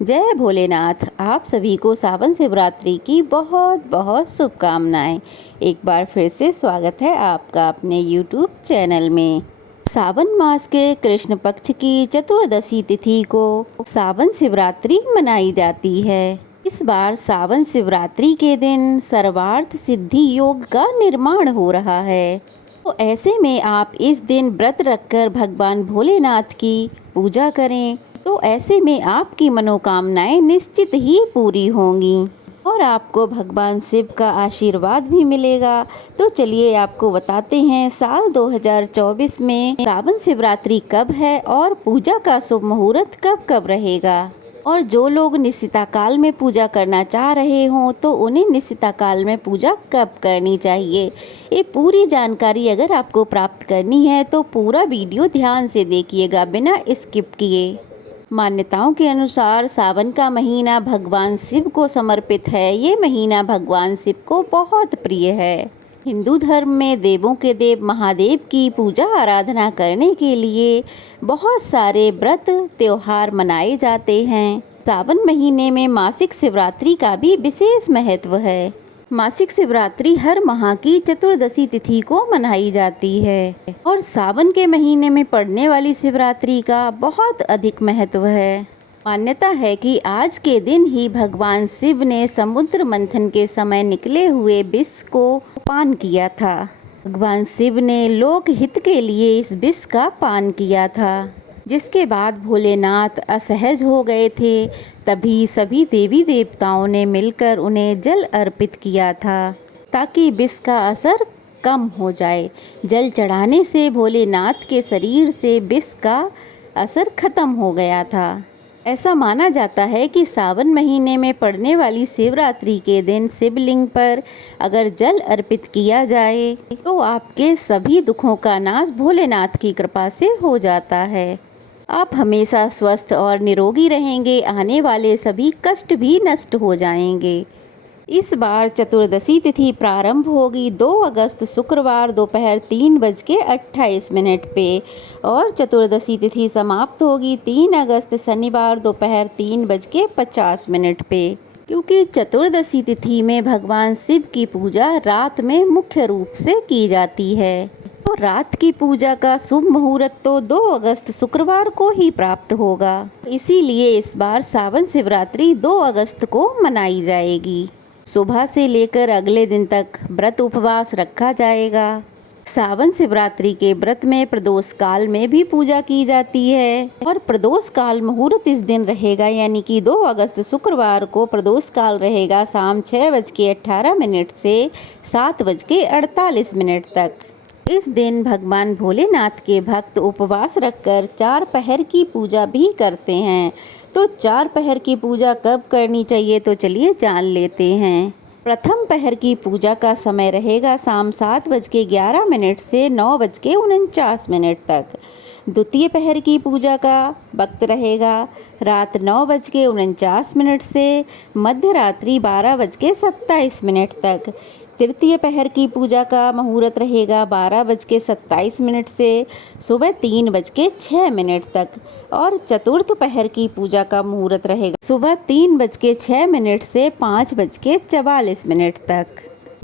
जय भोलेनाथ। आप सभी को सावन शिवरात्रि की बहुत बहुत शुभकामनाएं। एक बार फिर से स्वागत है आपका अपने YouTube चैनल में। सावन मास के कृष्ण पक्ष की चतुर्दशी तिथि को सावन शिवरात्रि मनाई जाती है। इस बार सावन शिवरात्रि के दिन सर्वार्थ सिद्धि योग का निर्माण हो रहा है, तो ऐसे में आप इस दिन व्रत रखकर भगवान भोलेनाथ की पूजा करें, तो ऐसे में आपकी मनोकामनाएं निश्चित ही पूरी होंगी और आपको भगवान शिव का आशीर्वाद भी मिलेगा। तो चलिए आपको बताते हैं साल 2024 में सावन शिवरात्रि कब है और पूजा का शुभ मुहूर्त कब कब रहेगा। और जो लोग निश्चिता काल में पूजा करना चाह रहे हों तो उन्हें निश्चिता काल में पूजा कब करनी चाहिए, ये पूरी जानकारी अगर आपको प्राप्त करनी है तो पूरा वीडियो ध्यान से देखिएगा बिना स्किप किए। मान्यताओं के अनुसार सावन का महीना भगवान शिव को समर्पित है। ये महीना भगवान शिव को बहुत प्रिय है। हिंदू धर्म में देवों के देव महादेव की पूजा आराधना करने के लिए बहुत सारे व्रत त्योहार मनाए जाते हैं। सावन महीने में मासिक शिवरात्रि का भी विशेष महत्व है। मासिक शिवरात्रि हर माह की चतुर्दशी तिथि को मनाई जाती है और सावन के महीने में पड़ने वाली शिवरात्रि का बहुत अधिक महत्व है। मान्यता है कि आज के दिन ही भगवान शिव ने समुद्र मंथन के समय निकले हुए विष को पान किया था। भगवान शिव ने लोक हित के लिए इस विष का पान किया था, जिसके बाद भोलेनाथ असहज हो गए थे। तभी सभी देवी देवताओं ने मिलकर उन्हें जल अर्पित किया था ताकि विष का असर कम हो जाए। जल चढ़ाने से भोलेनाथ के शरीर से विष का असर खत्म हो गया था। ऐसा माना जाता है कि सावन महीने में पड़ने वाली शिवरात्रि के दिन शिवलिंग पर अगर जल अर्पित किया जाए तो आपके सभी दुखों का नाश भोलेनाथ की कृपा से हो जाता है। आप हमेशा स्वस्थ और निरोगी रहेंगे, आने वाले सभी कष्ट भी नष्ट हो जाएंगे। इस बार चतुर्दशी तिथि प्रारंभ होगी 2 अगस्त शुक्रवार दोपहर 3:28 पे और चतुर्दशी तिथि समाप्त होगी 3 अगस्त शनिवार दोपहर 3:50 पे। क्योंकि चतुर्दशी तिथि में भगवान शिव की पूजा रात में मुख्य रूप से की जाती है, तो रात की पूजा का शुभ मुहूर्त तो 2 अगस्त शुक्रवार को ही प्राप्त होगा। इसीलिए इस बार सावन शिवरात्रि 2 अगस्त को मनाई जाएगी। सुबह से लेकर अगले दिन तक व्रत उपवास रखा जाएगा। सावन शिवरात्रि के व्रत में प्रदोष काल में भी पूजा की जाती है और प्रदोष काल मुहूर्त इस दिन रहेगा, यानी कि 2 अगस्त शुक्रवार को प्रदोष काल रहेगा शाम 6:18 से 7:48 तक। इस दिन भगवान भोलेनाथ के भक्त उपवास रखकर 4 पहर की पूजा भी करते हैं। तो 4 पहर की पूजा कब करनी चाहिए तो चलिए जान लेते हैं। प्रथम पहर की पूजा का समय रहेगा शाम 7:11 से 9:49 तक। द्वितीय पहर की पूजा का वक्त रहेगा रात 9:49 से मध्य रात्रि 12:27 तक। तृतीय पहर की पूजा का मुहूर्त रहेगा 12:27 से सुबह 3:06 तक और चतुर्थ पहर की पूजा का मुहूर्त रहेगा सुबह 3:06 से 5:44 तक।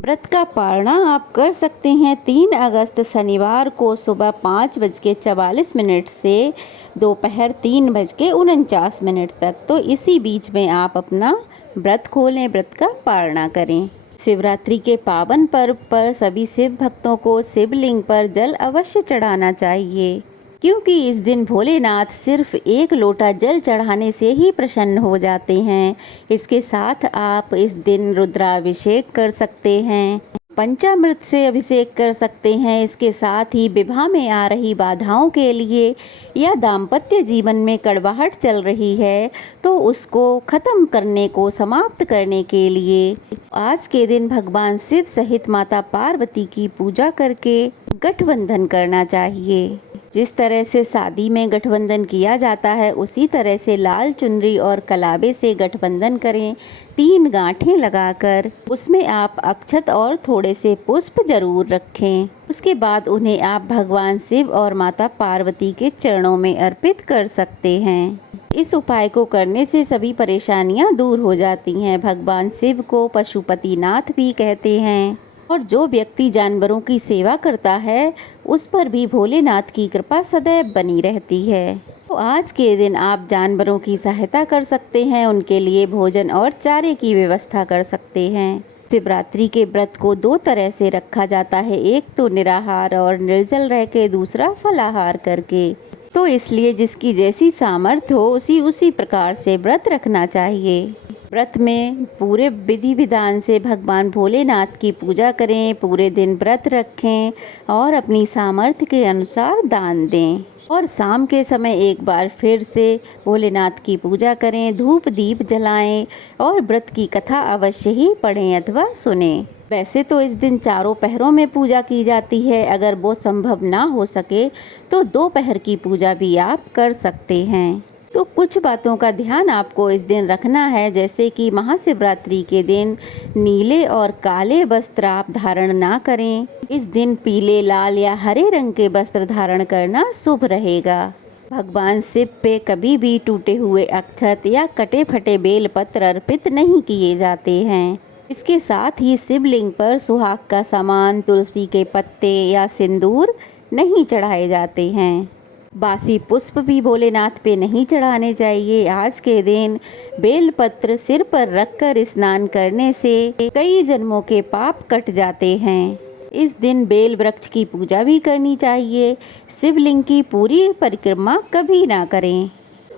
व्रत का पारणा आप कर सकते हैं 3 अगस्त शनिवार को सुबह 5:44 से दोपहर 3:49 तक। तो इसी बीच में आप अपना व्रत खोलें, व्रत का पारणा करें। शिवरात्रि के पावन पर्व पर सभी शिव भक्तों को शिवलिंग पर जल अवश्य चढ़ाना चाहिए, क्योंकि इस दिन भोलेनाथ सिर्फ 1 लोटा जल चढ़ाने से ही प्रसन्न हो जाते हैं। इसके साथ आप इस दिन रुद्राभिषेक कर सकते हैं, पंचामृत से अभिषेक कर सकते हैं। इसके साथ ही विवाह में आ रही बाधाओं के लिए या दाम्पत्य जीवन में कड़वाहट चल रही है तो उसको खत्म करने को समाप्त करने के लिए आज के दिन भगवान शिव सहित माता पार्वती की पूजा करके गठबंधन करना चाहिए। जिस तरह से शादी में गठबंधन किया जाता है उसी तरह से लाल चुनरी और कलावे से गठबंधन करें 3 गांठें लगाकर। उसमें आप अक्षत और थोड़े से पुष्प जरूर रखें। उसके बाद उन्हें आप भगवान शिव और माता पार्वती के चरणों में अर्पित कर सकते हैं। इस उपाय को करने से सभी परेशानियां दूर हो जाती हैं। भगवान शिव को पशुपतिनाथ भी कहते हैं और जो व्यक्ति जानवरों की सेवा करता है उस पर भी भोलेनाथ की कृपा सदैव बनी रहती है। तो आज के दिन आप जानवरों की सहायता कर सकते हैं, उनके लिए भोजन और चारे की व्यवस्था कर सकते हैं। शिवरात्रि के व्रत को 2 तरह से रखा जाता है, एक तो निराहार और निर्जल रह के, दूसरा फलाहार करके। तो इसलिए जिसकी जैसी सामर्थ्य हो उसी प्रकार से व्रत रखना चाहिए। व्रत में पूरे विधि विधान से भगवान भोलेनाथ की पूजा करें, पूरे दिन व्रत रखें और अपनी सामर्थ्य के अनुसार दान दें और शाम के समय एक बार फिर से भोलेनाथ की पूजा करें, धूप दीप जलाएं और व्रत की कथा अवश्य ही पढ़ें अथवा सुनें। वैसे तो इस दिन चारों पहरों में पूजा की जाती है, अगर वो संभव ना हो सके तो 2 पहर की पूजा भी आप कर सकते हैं। तो कुछ बातों का ध्यान आपको इस दिन रखना है, जैसे कि महाशिवरात्रि के दिन नीले और काले वस्त्र आप धारण ना करें। इस दिन पीले, लाल या हरे रंग के वस्त्र धारण करना शुभ रहेगा। भगवान शिव पे कभी भी टूटे हुए अक्षत या कटे फटे बेलपत्र अर्पित नहीं किए जाते हैं। इसके साथ ही शिवलिंग पर सुहाग का सामान, तुलसी के पत्ते या सिंदूर नहीं चढ़ाए जाते हैं। बासी पुष्प भी भोलेनाथ पे नहीं चढ़ाने चाहिए। आज के दिन बेलपत्र सिर पर रखकर स्नान करने से कई जन्मों के पाप कट जाते हैं। इस दिन बेल वृक्ष की पूजा भी करनी चाहिए। शिवलिंग की पूरी परिक्रमा कभी ना करें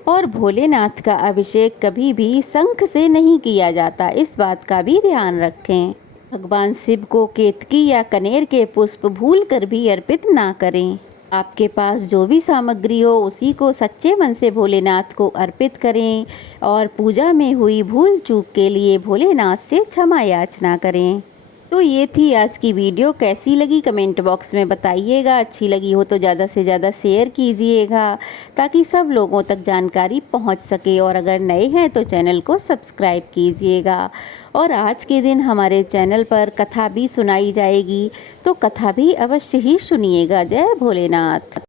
और भोलेनाथ का अभिषेक कभी भी शंख से नहीं किया जाता, इस बात का भी ध्यान रखें। भगवान शिव को केतकी या कनेर के पुष्प भूल कर भी अर्पित ना करें। आपके पास जो भी सामग्री हो उसी को सच्चे मन से भोलेनाथ को अर्पित करें और पूजा में हुई भूल चूक के लिए भोलेनाथ से क्षमा याचना करें। तो ये थी आज की वीडियो, कैसी लगी कमेंट बॉक्स में बताइएगा। अच्छी लगी हो तो ज़्यादा से ज़्यादा शेयर कीजिएगा ताकि सब लोगों तक जानकारी पहुंच सके और अगर नए हैं तो चैनल को सब्सक्राइब कीजिएगा। और आज के दिन हमारे चैनल पर कथा भी सुनाई जाएगी, तो कथा भी अवश्य ही सुनिएगा। जय भोलेनाथ।